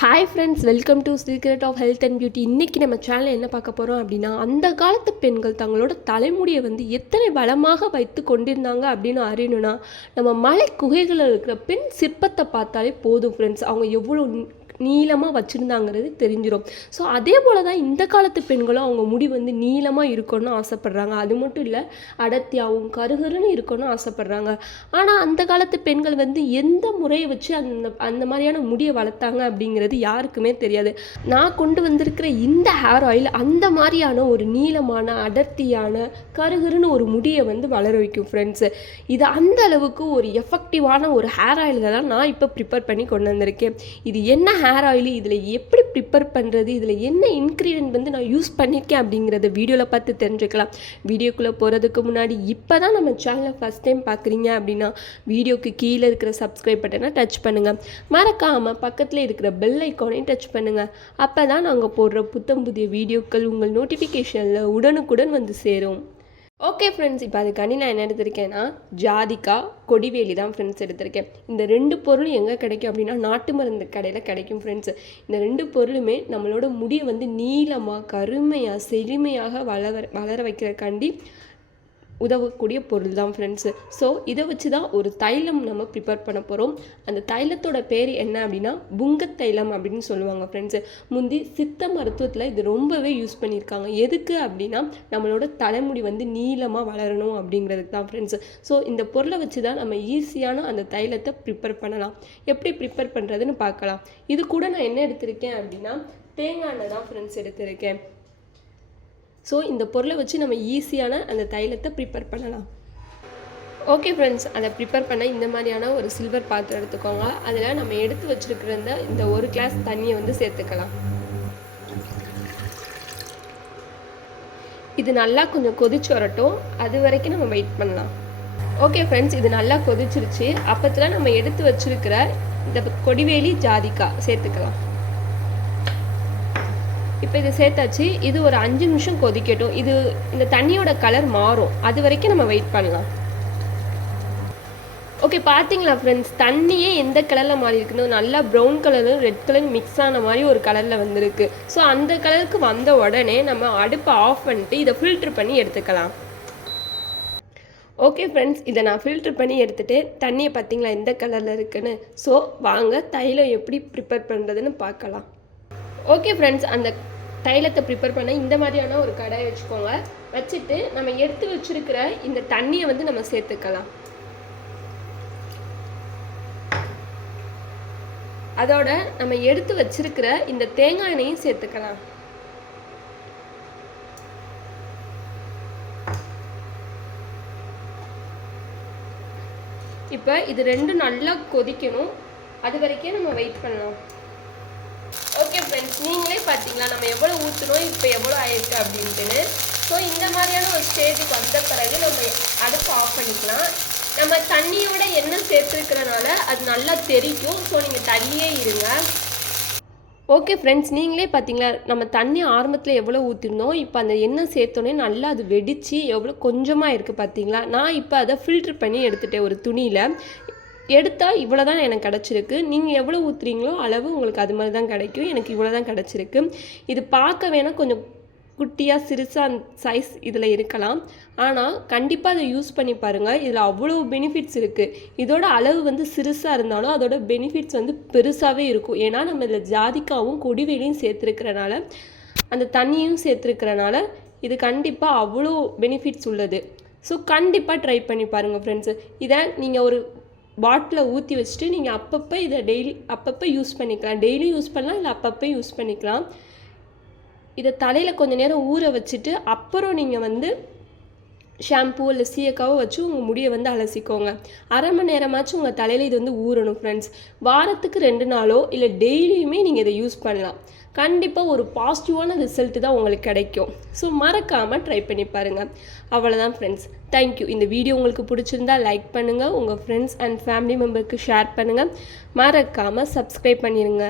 Hi friends, welcome to secret of health and beauty. இன்றைக்கி நம்ம சேனலில் என்ன பார்க்க போகிறோம் அப்படின்னா, அந்த காலத்து பெண்கள் தங்களோட தலைமுடியை எத்தனை வளமாக வைத்து கொண்டிருந்தாங்க அப்படின்னு அறியணும்னா, நம்ம மலை குகைகளில் இருக்கிற பெண் சிற்பத்தை பார்த்தாலே போதும் ஃப்ரெண்ட்ஸ். அவங்க எவ்வளோ நீளமாக வச்சுருந்தாங்கிறது தெரிஞ்சிடும். ஸோ அதே போல் தான் இந்த காலத்து பெண்களும் அவங்க முடி நீளமாக இருக்கணும்னு ஆசைப்பட்றாங்க. அது மட்டும் இல்லை, அடர்த்தியாகவும் கருகருன்னு இருக்கணும்னு ஆசைப்பட்றாங்க. ஆனால் அந்த காலத்து பெண்கள் எந்த முறையை வச்சு அந்த மாதிரியான முடியை வளர்த்தாங்க அப்படிங்கிறது யாருக்குமே தெரியாது. நான் கொண்டு வந்திருக்கிற இந்த ஹேர் ஆயில் அந்த மாதிரியான ஒரு நீளமான அடர்த்தியான கருகருன்னு ஒரு முடியை வளர வைக்கும் ஃப்ரெண்ட்ஸு. இது அந்த அளவுக்கு ஒரு எஃபெக்டிவான ஒரு ஹேர் ஆயிலை தான் நான் இப்போ ப்ரிப்பேர் பண்ணி கொண்டு வந்திருக்கேன். இது என்ன ஹேர் ஆயில், இதில் எப்படி ப்ரிப்பேர் பண்ணுறது, இதில் என்ன இன்க்ரீடியன்ட் நான் யூஸ் பண்ணியிருக்கேன் அப்படிங்கிறத வீடியோவில் பார்த்து தெரிஞ்சுக்கலாம். வீடியோக்குள்ளே போகிறதுக்கு முன்னாடி இப்போ தான் நம்ம சேனலை ஃபஸ்ட் டைம் பார்க்குறீங்க அப்படின்னா வீடியோக்கு கீழே இருக்கிற சப்ஸ்கிரைப் பட்டனை டச் பண்ணுங்கள். மறக்காமல் பக்கத்தில் இருக்கிற பெல் ஐக்கானையும் டச் பண்ணுங்கள். அப்போ தான் நாங்கள் போடுற புதிய வீடியோக்கள் உங்கள் நோட்டிஃபிகேஷனில் உடனுக்குடன் சேரும். ஓகே ஃப்ரெண்ட்ஸ், இப்போ அதுக்காண்டி நான் என்ன எடுத்திருக்கேன்னா, ஜாதிக்கா, கொடிவேலி தான் ஃப்ரெண்ட்ஸ் எடுத்திருக்கேன். இந்த 2 பொருளும் எங்கே கிடைக்கும் அப்படின்னா, நாட்டு மருந்து கடையில் கிடைக்கும் ஃப்ரெண்ட்ஸு. இந்த 2 பொருளுமே நம்மளோட முடியை நீளமாக கருமையாக செழுமையாக வளர வைக்கிறக்காண்டி உதவக்கூடிய பொருள் தான் ஃப்ரெண்ட்ஸு. ஸோ இதை வச்சு தான் ஒரு தைலம் நம்ம ப்ரிப்பேர் பண்ண போகிறோம். அந்த தைலத்தோட பேர் என்ன அப்படின்னா, புங்க தைலம் அப்படின்னு சொல்லுவாங்க ஃப்ரெண்ட்ஸு. முந்தி சித்த மருத்துவத்தில் இது ரொம்பவே யூஸ் பண்ணியிருக்காங்க. எதுக்கு அப்படின்னா, நம்மளோட தலைமுடி நீளமாக வளரணும் அப்படிங்கிறதுக்கு தான் ஃப்ரெண்ட்ஸு. ஸோ இந்த பொருளை வச்சு தான் நம்ம ஈஸியான அந்த தைலத்தை ப்ரிப்பேர் பண்ணலாம். எப்படி ப்ரிப்பேர் பண்ணுறதுன்னு பார்க்கலாம். இது கூட நான் என்ன எடுத்திருக்கேன் அப்படின்னா, தேங்காய் எண்ணெய் தான் ஃப்ரெண்ட்ஸ் எடுத்திருக்கேன். ஸோ இந்த பொருளை வச்சு நம்ம ஈஸியான அந்த தைலத்தை ப்ரிப்பேர் பண்ணலாம். ஓகே ஃப்ரெண்ட்ஸ், அதை ப்ரிப்பேர் பண்ண இந்த மாதிரியான ஒரு சில்வர் பாத்திரம் எடுத்துக்கோங்க. அதில் நம்ம எடுத்து வச்சுருக்கிற இந்த 1 கிளாஸ் தண்ணியை சேர்த்துக்கலாம். இது நல்லா கொஞ்சம் கொதிச்சு வரட்டும், அது வரைக்கும் நம்ம வெயிட் பண்ணலாம். ஓகே ஃப்ரெண்ட்ஸ், இது நல்லா கொதிச்சிருச்சு. அப்பத்தில் நம்ம எடுத்து வச்சுருக்கிற இந்த கொடிவேலி ஜாதிக்காய் சேர்த்துக்கலாம். இப்போ இது சேர்த்தாச்சு. இது ஒரு 5 நிமிஷம் கொதிக்கட்டும். இந்த தண்ணியோட கலர் மாறும், அது வரைக்கும் நம்ம வெயிட் பண்ணலாம். ஓகே, பார்த்தீங்களா ஃப்ரெண்ட்ஸ், தண்ணியே எந்த கலரில் மாறி இருக்குன்னு, நல்லா ப்ரௌன் கலரும் ரெட் கலர் மிக்ஸ் ஆன மாதிரி ஒரு கலரில் வந்திருக்கு. ஸோ அந்த கலருக்கு வந்த உடனே நம்ம அடுப்பை ஆஃப் பண்ணிட்டு இதை ஃபில்ட்ரு பண்ணி எடுத்துக்கலாம். ஓகே ஃப்ரெண்ட்ஸ், இதை நான் ஃபில்ட்ரு பண்ணி எடுத்துகிட்டு தண்ணியை பார்த்தீங்களா எந்த கலரில் இருக்குன்னு. ஸோ வாங்க தைலம் எப்படி ப்ரிப்பேர் பண்ணுறதுன்னு பார்க்கலாம். ஓகே ஃப்ரெண்ட்ஸ், அந்த தைலத்தை ப்ரிப்பேர் பண்ண இந்த மாதிரியான ஒரு கடாயை வச்சுக்கோங்க. வச்சுட்டு நம்ம எடுத்து வச்சுருக்கிற இந்த தண்ணியை நம்ம சேர்த்துக்கலாம். அதோட நம்ம எடுத்து வச்சிருக்கிற இந்த தேங்காய் எண்ணெயும் சேர்த்துக்கலாம். இப்போ இது 2 நல்லா கொதிக்கணும், அது வரைக்கும் நம்ம வெயிட் பண்ணலாம். ஓகே ஃப்ரெண்ட்ஸ், நீங்களே பார்த்தீங்களா நம்ம எவ்வளோ ஊற்றணும், இப்போ எவ்வளோ ஆயிருக்கு அப்படின்ட்டுன்னு. ஸோ இந்த மாதிரியான ஒரு ஸ்டேஜுக்கு வந்த பிறகு நம்ம அடுப்பு ஆஃப் பண்ணிக்கலாம். நம்ம தண்ணியோட எண்ணெய் சேர்த்துருக்கிறனால அது நல்லா தெரிக்கும். ஸோ நீங்கள் தண்ணியே இருங்க. ஓகே ஃப்ரெண்ட்ஸ், நீங்களே பார்த்தீங்களா நம்ம தண்ணி ஆரம்பத்தில் எவ்வளோ ஊற்றிருந்தோம், இப்போ அந்த எண்ணெய் சேர்த்தோன்னே நல்லா அது வெடித்து எவ்வளோ கொஞ்சமாக இருக்குது பார்த்தீங்களா. நான் இப்போ அதை ஃபில்ட்ரு பண்ணி எடுத்துட்டேன் ஒரு துணியில். எடுத்தால் இவ்வளோ தான் எனக்கு கிடச்சிருக்கு. நீங்கள் எவ்வளோ ஊற்றுறீங்களோ அளவு உங்களுக்கு அது மாதிரி தான் கிடைக்கும். எனக்கு இவ்வளோ தான் கிடச்சிருக்கு. இது பார்க்க வேணால் கொஞ்சம் குட்டியாக சிறுசாக சைஸ் இதில் இருக்கலாம். ஆனால் கண்டிப்பாக அதை யூஸ் பண்ணி பாருங்கள். இதில் அவ்வளோ பெனிஃபிட்ஸ் இருக்குது. இதோட அளவு சிறுசாக இருந்தாலும் அதோட பெனிஃபிட்ஸ் பெருசாகவே இருக்கும். ஏன்னா நம்ம இதில் ஜாதிக்காவும் கொடிவேலியும் சேர்த்துருக்கிறனால, அந்த தண்ணியும் சேர்த்துருக்கிறனால இது கண்டிப்பாக அவ்வளோ பெனிஃபிட்ஸ் உள்ளது. ஸோ கண்டிப்பாக ட்ரை பண்ணி பாருங்கள் ஃப்ரெண்ட்ஸு. இதை நீங்கள் ஒரு பாட்டில் ஊற்றி வச்சுட்டு நீங்கள் அப்பப்போ இதை அப்பப்போ யூஸ் பண்ணிக்கலாம். டெய்லியும் யூஸ் பண்ணலாம், இல்லை அப்பப்போ யூஸ் பண்ணிக்கலாம். இதை தலையில் கொஞ்சம் நேரம் ஊற வச்சுட்டு அப்புறம் நீங்கள் ஷாம்பூ இல்லை சீயக்காவோ வச்சு உங்கள் முடியை அலசிக்கோங்க. அரை மணி நேரமாச்சும் உங்கள் தலையில் இது ஊறணும் ஃப்ரெண்ட்ஸ். வாரத்துக்கு 2 நாளோ இல்லை டெய்லியுமே நீங்கள் இதை யூஸ் பண்ணலாம். கண்டிப்பாக ஒரு பாசிட்டிவான ரிசல்ட்டு தான் உங்களுக்கு கிடைக்கும். ஸோ மறக்காமல் ட்ரை பண்ணி பாருங்கள். அவ்வளோதான் ஃப்ரெண்ட்ஸ், தேங்க்யூ. இந்த வீடியோ உங்களுக்கு பிடிச்சிருந்தா லைக் பண்ணுங்கள், உங்கள் ஃப்ரெண்ட்ஸ் அண்ட் ஃபேமிலி மெம்பருக்கு ஷேர் பண்ணுங்கள். மறக்காமல் சப்ஸ்கிரைப் பண்ணிடுங்க.